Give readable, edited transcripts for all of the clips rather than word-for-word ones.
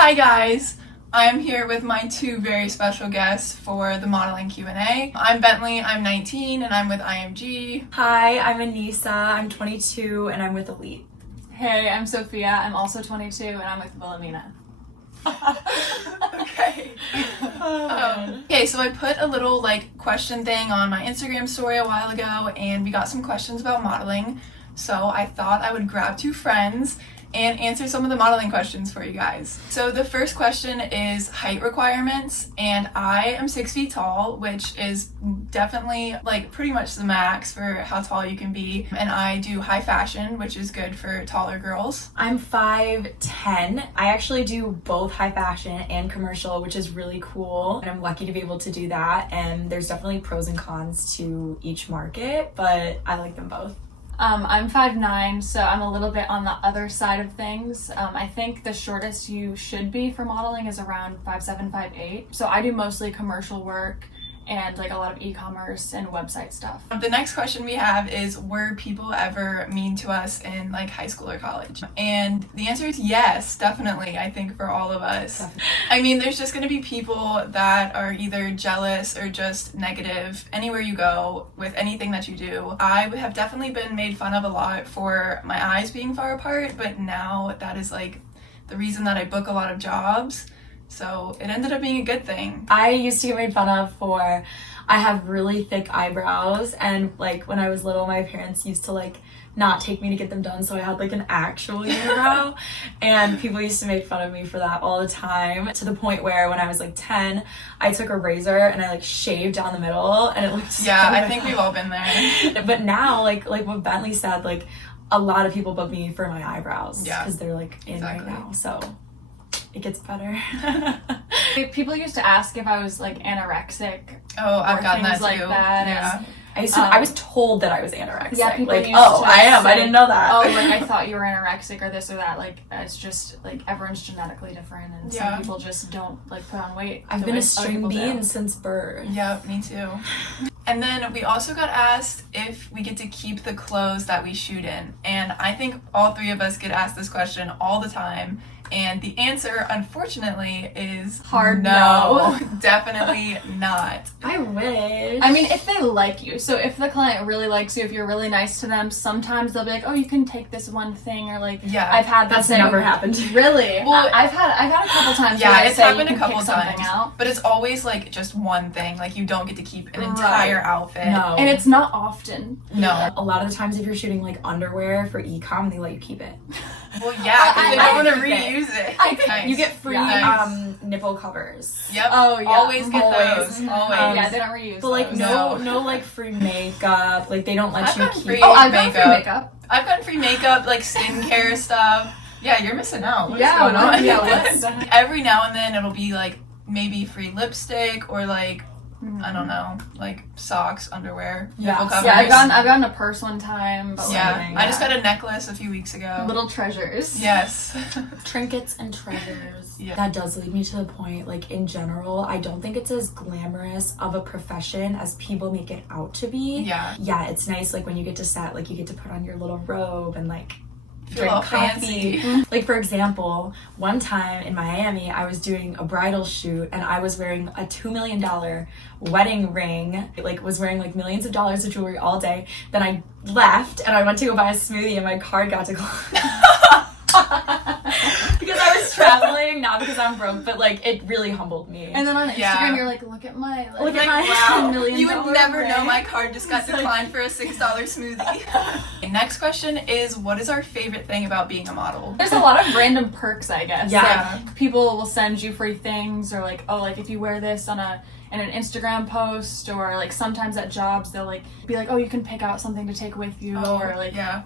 Hi guys! I'm here with my two very special guests for the modeling Q&A. I'm Bentley, I'm 19, and I'm with IMG. Hi, I'm Anisa, I'm 22, and I'm with Elite. Hey, I'm Sophia, I'm also 22, and I'm with Wilhelmina. Okay. Okay, so I put a little question thing on my Instagram story a while ago, and we got some questions about modeling. So I thought I would grab two friends and answer some of the modeling questions for you guys. So the first question is height requirements, and I am 6 feet tall, which is definitely pretty much the max for how tall you can be, and I do high fashion, which is good for taller girls. I'm 5'10". I actually do both high fashion and commercial, which is really cool, and I'm lucky to be able to do that, and there's definitely pros and cons to each market, but I like them both. I'm 5'9", so I'm a little bit on the other side of things. I think the shortest you should be for modeling is around 5'7", 5'8". So I do mostly commercial work and a lot of e-commerce and website stuff. The next question we have is, were people ever mean to us in high school or college? And the answer is yes, definitely, I think for all of us. Definitely. I mean, there's just going to be people that are either jealous or just negative anywhere you go with anything that you do. I have definitely been made fun of a lot for my eyes being far apart, but now that is the reason that I book a lot of jobs. So it ended up being a good thing. I used to get made fun of for I have really thick eyebrows, and when I was little, my parents used to not take me to get them done, so I had an actual unibrow, and people used to make fun of me for that all the time, to the point where when I was 10, I took a razor and I shaved down the middle, and it looked so I think we've all been there. But now, like what Bentley said, a lot of people book me for my eyebrows because they're in right now, so it gets better. People used to ask if I was anorexic. Oh, I've gotten that too. Yeah. I was told that I was anorexic. Yeah, people used to I am. say, I didn't know that. Oh, I thought you were anorexic or this or that. It's just everyone's genetically different, and some people just don't put on weight. I've been a string bean since birth. Yep, me too. And then we also got asked if we get to keep the clothes that we shoot in. And I think all three of us get asked this question all the time. And the answer, unfortunately, is hard no. Definitely not. I wish. I mean, if they like you. So if the client really likes you, if you're really nice to them, sometimes they'll be like, oh, you can take this one thing, or I've had that's never happened. Really? Well, I've had a couple times. Yeah, where it's happened a couple times. Out. But it's always just one thing. You don't get to keep an entire outfit. No. And it's not often. No. A lot of the times if you're shooting underwear for e-com, they let you keep it. Well, yeah, because they don't want to reuse it. Nice. You get free Nice. nipple covers. Yep. Oh, yeah. Always get Always. those. Always. Yeah, they don't reuse But those. no free makeup. They don't let you keep. Free I've gotten free makeup. I've gotten free makeup, skincare stuff. Yeah, you're missing out. What is Yeah, going on? yeah, Every now and then it'll be maybe free lipstick or I don't know, socks, underwear, nipple covers. Yeah, I've gotten a purse one time. But I just got a necklace a few weeks ago. Little treasures. Yes. Trinkets and treasures. Yeah. That does lead me to the point, in general, I don't think it's as glamorous of a profession as people make it out to be. Yeah. Yeah, it's nice, when you get to set, you get to put on your little robe and, Feel all fancy. For example, one time in Miami, I was doing a bridal shoot and I was wearing a $2 million wedding ring, was wearing millions of dollars of jewelry all day. Then I left and I went to go buy a smoothie and my card got declined. Because I was traveling, not because I'm broke, but it really humbled me. And then on Instagram, you're look at my wow, $1 million. You would never know my card just got declined for a $6 smoothie. Next question is, what is our favorite thing about being a model? There's a lot of random perks, I guess. Yeah. People will send you free things, or if you wear this in an Instagram post, or sometimes at jobs they'll be oh, you can pick out something to take with you, or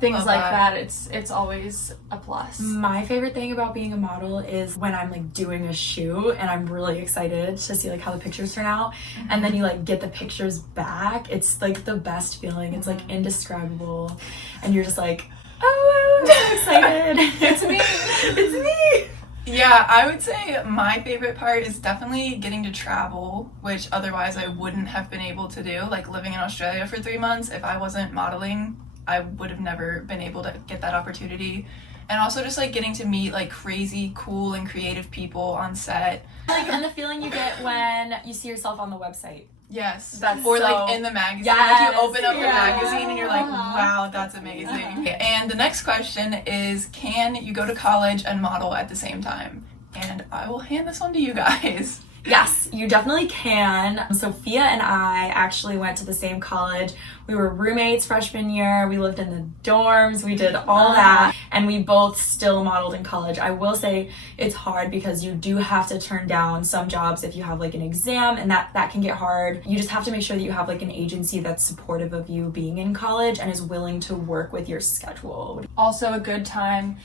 things like that. It's always a plus. My favorite thing about being a model is when I'm doing a shoot and I'm really excited to see how the pictures turn out, and then you get the pictures back. It's the best feeling. It's indescribable, and you're just oh, I'm so excited. It's me. It's me. Yeah, I would say my favorite part is definitely getting to travel, which otherwise I wouldn't have been able to do. Living in Australia for 3 months, if I wasn't modeling, I would have never been able to get that opportunity. and also just like getting to meet like crazy, cool, and creative people on set. And the feeling you get when you see yourself on the website. Yes. That's or so- like in the magazine. Yes, Like you open up the yeah. magazine and you're like, wow, that's amazing. And the next question is, can you go to college and model at the same time? And I will hand this one to you guys. Yes, you definitely can. Sophia and I actually went to the same college. We were roommates freshman year. We lived in the dorms. We did all that. And we both still modeled in college. I will say it's hard because you do have to turn down some jobs if you have like an exam, and that can get hard. You just have to make sure that you have like an agency that's supportive of you being in college and is willing to work with your schedule. Also, a good time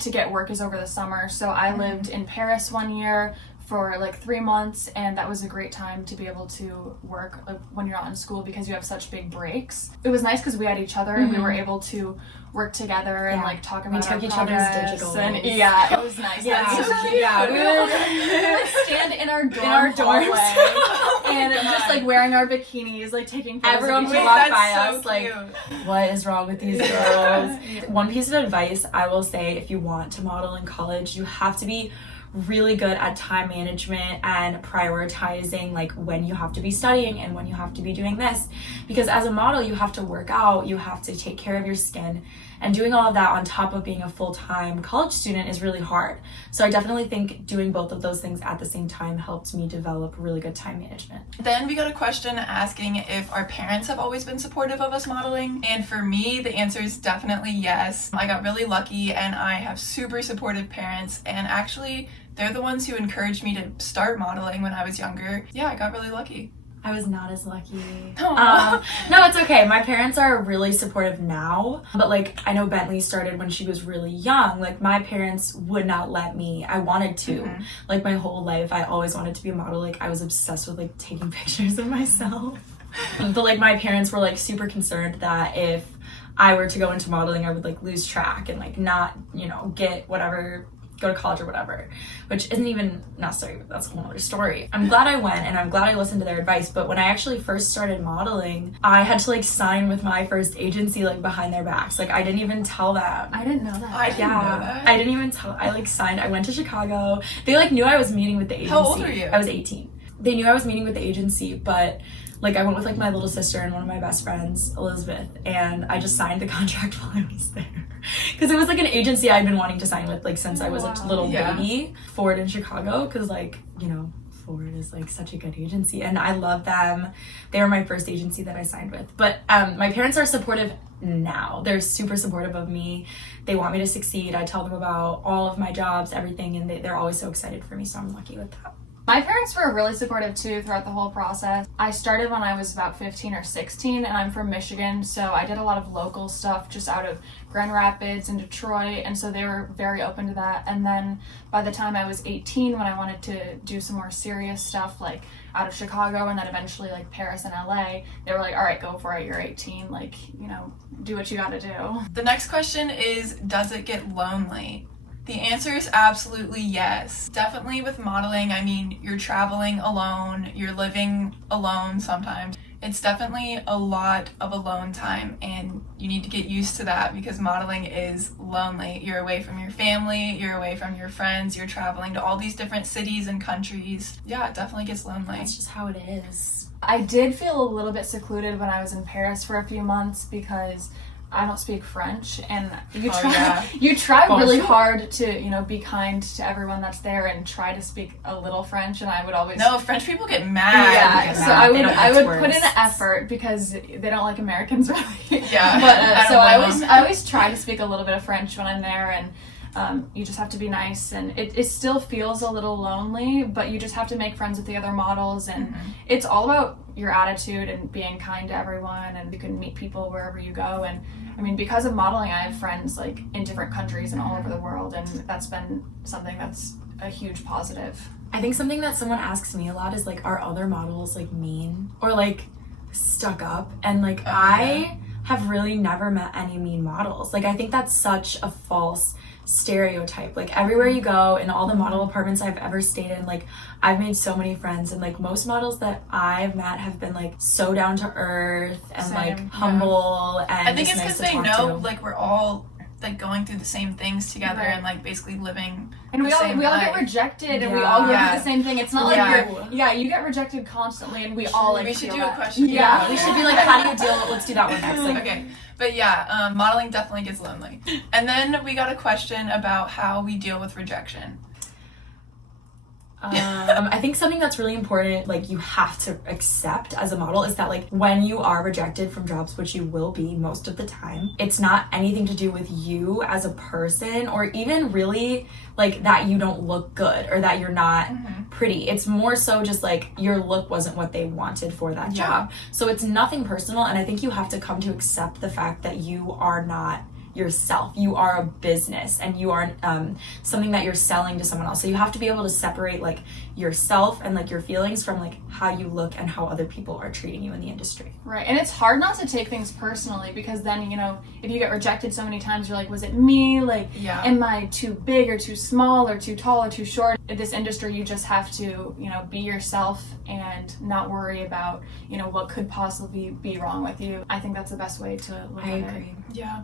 to get work is over the summer. So I lived in Paris one year for like 3 months, and that was a great time to be able to work when you're not in school because you have such big breaks. It was nice because we had each other and we were able to work together and like talk about took our each other's progress. digitals. And yeah, it was nice. Yeah. That was so cute. Yeah, we would like stand in our dorm hallway and just like wearing our bikinis, like taking photos. Everyone of would each walk other. by so us like, cute. what is wrong with these girls? One piece of advice I will say, if you want to model in college, you have to be really good at time management and prioritizing like when you have to be studying and when you have to be doing this, because as a model you have to work out, you have to take care of your skin, and doing all of that on top of being a full-time college student is really hard. So I definitely think doing both of those things at the same time helped me develop really good time management. Then we got a question asking if our parents have always been supportive of us modeling, and for me the answer is definitely yes. I got really lucky and I have super supportive parents, and actually they're the ones who encouraged me to start modeling when I was younger. Yeah, I got really lucky. I was not as lucky. Aw. No, it's okay. My parents are really supportive now, but like I know Bentley started when she was really young. Like my parents would not let me. I wanted to. Like my whole life I always wanted to be a model. Like I was obsessed with like taking pictures of myself. But like my parents were like super concerned that if I were to go into modeling I would like lose track and like not, you know, get whatever, go to college or whatever, which isn't even necessary. That's a whole other story. I'm glad I went and I'm glad I listened to their advice, but when I actually first started modeling, I had to like sign with my first agency like behind their backs. Like I didn't even tell them. I didn't know that. I didn't know that. I didn't even tell. I like signed. I went to Chicago. They like knew I was meeting with the agency. How old were you? I was 18. They knew I was meeting with the agency, but like I went with like my little sister and one of my best friends, Elizabeth, and I just signed the contract while I was there. Because it was like an agency I'd been wanting to sign with like since I was a little baby. Ford in Chicago, because like, you know, Ford is like such a good agency and I love them. They were my first agency that I signed with. But my parents are supportive now. They're super supportive of me. They want me to succeed. I tell them about all of my jobs, everything, and they're always so excited for me, so I'm lucky with that. My parents were really supportive too throughout the whole process. I started when I was about 15 or 16 and I'm from Michigan, so I did a lot of local stuff just out of Grand Rapids and Detroit, and so they were very open to that. And then by the time I was 18, when I wanted to do some more serious stuff like out of Chicago and then eventually like Paris and LA, they were like, all right, go for it, you're 18, like, you know, do what you gotta do. The next question is, does it get lonely? The answer is absolutely yes. Definitely with modeling, I mean, you're traveling alone, you're living alone sometimes. It's definitely a lot of alone time, and you need to get used to that because modeling is lonely. You're away from your family, you're away from your friends, you're traveling to all these different cities and countries. Yeah, it definitely gets lonely. That's just how it is. I did feel a little bit secluded when I was in Paris for a few months because I don't speak French, and you try really hard to, you know, be kind to everyone that's there and try to speak a little French, and I would always French people get mad. Yeah, so I would put in an effort because they don't like Americans really. Yeah. But so I always try to speak a little bit of French when I'm there, and you just have to be nice, and it still feels a little lonely, but you just have to make friends with the other models, and it's all about your attitude and being kind to everyone, and you can meet people wherever you go. And I mean, because of modeling, I have friends like in different countries and all over the world, and that's been something that's a huge positive. I think something that someone asks me a lot is like, are other models like mean or like stuck up? And like I have really never met any mean models. Like I think that's such a false stereotype. Like everywhere you go, in all the model apartments I've ever stayed in, like I've made so many friends, and like most models that I've met have been like so down to earth and like humble, and I think it's because they know like we're all like going through the same things together Right. and like basically living And we all same get life. rejected, and we Yeah. all go Yeah. through the same thing. It's not like Yeah. you get rejected constantly, and we all like we should feel do a that. question. Yeah, we should be like, how do you deal with, let's do that one next. Like, Okay, but yeah, modeling definitely gets lonely. And then we got a question about how we deal with rejection. I think something that's really important, like you have to accept as a model, is that like when you are rejected from jobs, which you will be most of the time, it's not anything to do with you as a person, or even really like that you don't look good or that you're not pretty. It's more so just like your look wasn't what they wanted for that Yeah. job. So it's nothing personal, and I think you have to come to accept the fact that you are not yourself. You are a business, and you are something that you're selling to someone else. So you have to be able to separate like yourself and like your feelings from like how you look and how other people are treating you in the industry. Right, and it's hard not to take things personally, because then, you know, if you get rejected so many times, you're like, was it me? Like, Yeah. am I too big or too small or too tall or too short? In this industry, you just have to, you know, be yourself and not worry about, you know, what could possibly be wrong with you. I think that's the best way to look I at it. agree. Yeah.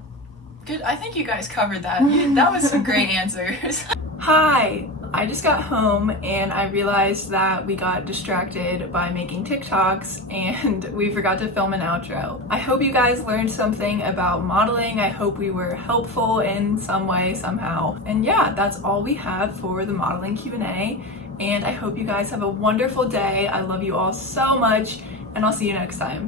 Good. I think you guys covered that. That was some great answers. Hi. I just got home and I realized that we got distracted by making TikToks and we forgot to film an outro. I hope you guys learned something about modeling. I hope we were helpful in some way, somehow. And yeah, that's all we have for the modeling Q&A. And I hope you guys have a wonderful day. I love you all so much, and I'll see you next time.